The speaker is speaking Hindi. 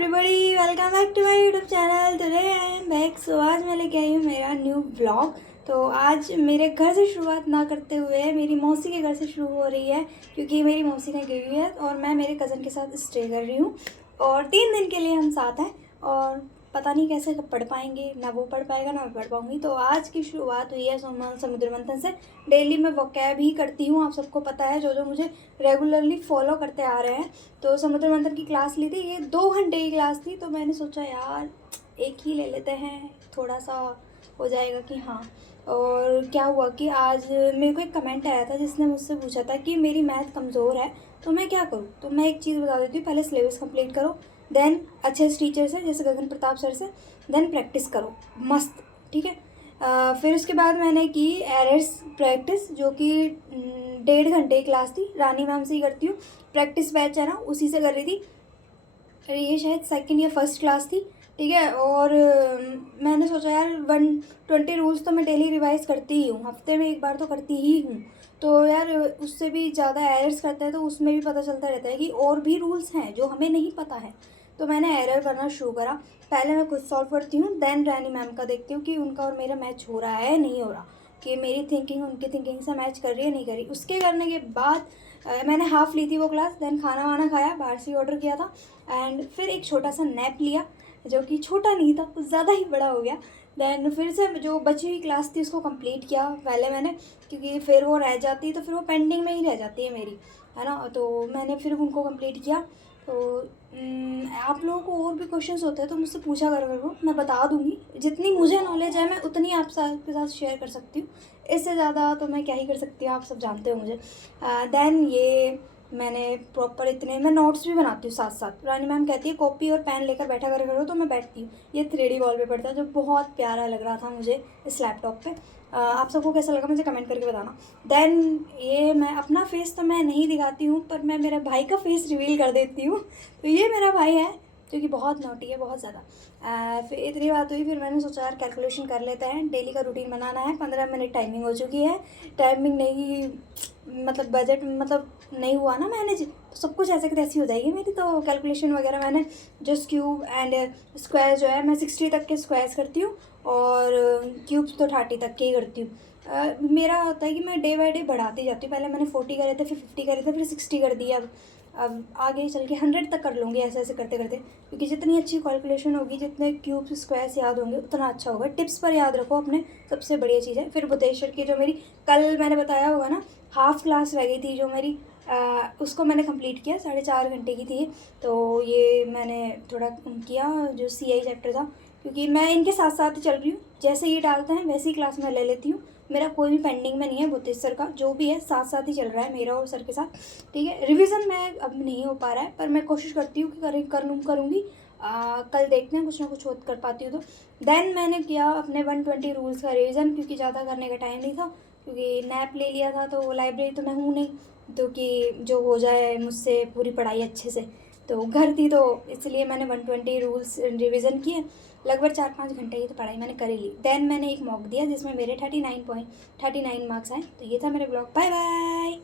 Everybody, welcome back to my YouTube channel. Today I am back. So आज मैं लेके आई हूँ मेरा न्यू व्लॉग। तो आज मेरे घर से शुरुआत ना करते हुए मेरी मौसी के घर से शुरू हो रही है, क्योंकि मेरी मौसी कहीं गई हुई है और मैं मेरे कज़न के साथ स्टे कर रही हूँ और 3 दिन के लिए हम साथ हैं। और पता नहीं कैसे कब पढ़ पाएंगे, ना वो पढ़ पाएगा ना मैं पढ़ पाऊँगी। तो आज की शुरुआत हुई है समुद्र मंथन से। डेली मैं वोकैब ही करती हूँ, आप सबको पता है, जो जो मुझे रेगुलरली फॉलो करते आ रहे हैं। तो समुद्र मंथन की क्लास ली थी, ये 2 घंटे की क्लास थी। तो मैंने सोचा यार एक ही ले लेते हैं, थोड़ा सा हो जाएगा कि हाँ। और क्या हुआ कि आज मेरे को एक कमेंट आया था जिसने मुझसे पूछा था कि मेरी मैथ कमज़ोर है तो मैं क्या करूँ। तो मैं एक चीज़ बता देती हूँ, पहले सिलेबस कंप्लीट करो, देन अच्छे से टीचर से जैसे गगन प्रताप सर से, देन प्रैक्टिस करो मस्त, ठीक है। फिर उसके बाद मैंने की एरर्स प्रैक्टिस, जो कि 1.5 घंटे की क्लास थी। रानी मैम से ही करती हूँ, प्रैक्टिस बैच है ना, उसी से कर रही थी। ये शायद सेकंड या फर्स्ट क्लास थी, ठीक है। और मैंने सोचा यार 120 रूल्स तो मैं डेली रिवाइज करती ही हूँ, हफ्ते में एक बार तो करती ही हूँ। तो यार उससे भी ज़्यादा एरर्स करते हैं तो उसमें भी पता चलता रहता है कि और भी रूल्स हैं जो हमें नहीं पता है। तो मैंने एरर करना शुरू करा। पहले मैं खुद सॉल्व करती हूँ, देन रानी मैम का देखती हूँ कि उनका और मेरा मैच हो रहा है नहीं हो रहा, कि मेरी थिंकिंग उनकी थिंकिंग से मैच कर रही है नहीं कर रही। उसके करने के बाद मैंने हाफ़ ली थी वो क्लास, देन खाना वाना खाया, बाहर से ऑर्डर किया था, एंड फिर एक छोटा सा नैप लिया, जो कि छोटा नहीं था, कुछ ज़्यादा ही बड़ा हो गया। देन फिर से जो बची हुई क्लास थी उसको कंप्लीट किया पहले मैंने, क्योंकि फिर वो रह जाती तो फिर वो पेंडिंग में ही रह जाती है मेरी, है ना। तो मैंने फिर उनको कंप्लीट किया। तो आप लोगों को और भी क्वेश्चंस होते हैं तो मुझसे पूछा करो, मैं बता दूंगी। जितनी मुझे नॉलेज है मैं उतनी आपके साथ शेयर कर सकती हूँ, इससे ज़्यादा तो मैं क्या ही कर सकती हूँ, आप सब जानते हो मुझे। देन ये मैंने प्रॉपर इतने, मैं नोट्स भी बनाती हूँ साथ साथ। रानी मैम कहती है कॉपी और पेन लेकर बैठा करो, तो मैं बैठती हूँ। ये 3D वॉलपेपर था जो बहुत प्यारा लग रहा था मुझे इस लैपटॉप पे। आप सबको कैसा लगा मुझे कमेंट करके बताना। देन ये मैं अपना फेस तो मैं नहीं दिखाती हूँ, पर मैं मेरे भाई का फेस रिवील कर देती हूँ। तो ये मेरा भाई है जो कि बहुत नोटी है, बहुत ज़्यादा। फिर इतनी बात हुई, फिर मैंने सोचा यार कैलकुलेशन कर लेते हैं, डेली का रूटीन बनाना है। 15 मिनट टाइमिंग हो चुकी है, टाइमिंग नहीं मतलब बजट मतलब नहीं हुआ ना मैनेज, तो सब कुछ ऐसे की तैसी हो जाएगी मेरी। तो कैलकुलेशन वगैरह मैंने जस्ट क्यूब एंड स्क्वायर जो है मैं 60 तक के स्क्वायर्स करती हूँ, और क्यूब्स तो 30 तक के ही करती हूँ। मेरा होता है कि मैं डे बाई डे बढ़ाती जाती हूँ। पहले मैंने 40 करे थे, फिर 50 करे थे, फिर 60 कर दिया। अब आगे चल के 100 तक कर लूँगी ऐसे ऐसे करते करते, क्योंकि जितनी अच्छी कैलकुलेशन होगी, जितने क्यूब्स स्क्वायर्स याद होंगे उतना अच्छा होगा। टिप्स पर याद रखो अपने, सबसे बढ़िया चीज़ है। फिर बुद्धेश्वर की जो मेरी कल मैंने बताया होगा ना, हाफ क्लास रह गई थी जो मेरी, उसको मैंने कंप्लीट किया। 4.5 घंटे की थी। तो ये मैंने थोड़ा किया, जो CI चैप्टर था, क्योंकि मैं इनके साथ साथ ही चल रही हूँ। जैसे ये डालते हैं वैसे ही क्लास में ले लेती हूँ। मेरा कोई भी पेंडिंग में नहीं है, बुद्धेश्वर का जो भी है साथ साथ ही चल रहा है मेरा और सर के साथ, ठीक है। रिवीजन में अब नहीं हो पा रहा है, पर मैं कोशिश करती हूँ कि करूँगी। कल देखते हैं, कुछ ना कुछ कर पाती हूँ तो। देन मैंने किया अपने 120 रूल्स का रिवीजन, क्योंकि ज़्यादा करने का टाइम नहीं था, क्योंकि नैप ले लिया था। तो लाइब्रेरी तो मैं हूँ नहीं, तो कि जो हो जाए मुझसे पूरी पढ़ाई अच्छे से, तो घर थी, तो इसलिए मैंने 120 रूल्स रिवीजन किए। लगभग 4-5 घंटे की तो पढ़ाई मैंने कर ही ली। देन मैंने एक मॉक दिया जिसमें मेरे 39 मार्क्स आए। तो ये था मेरा ब्लॉग। Bye bye.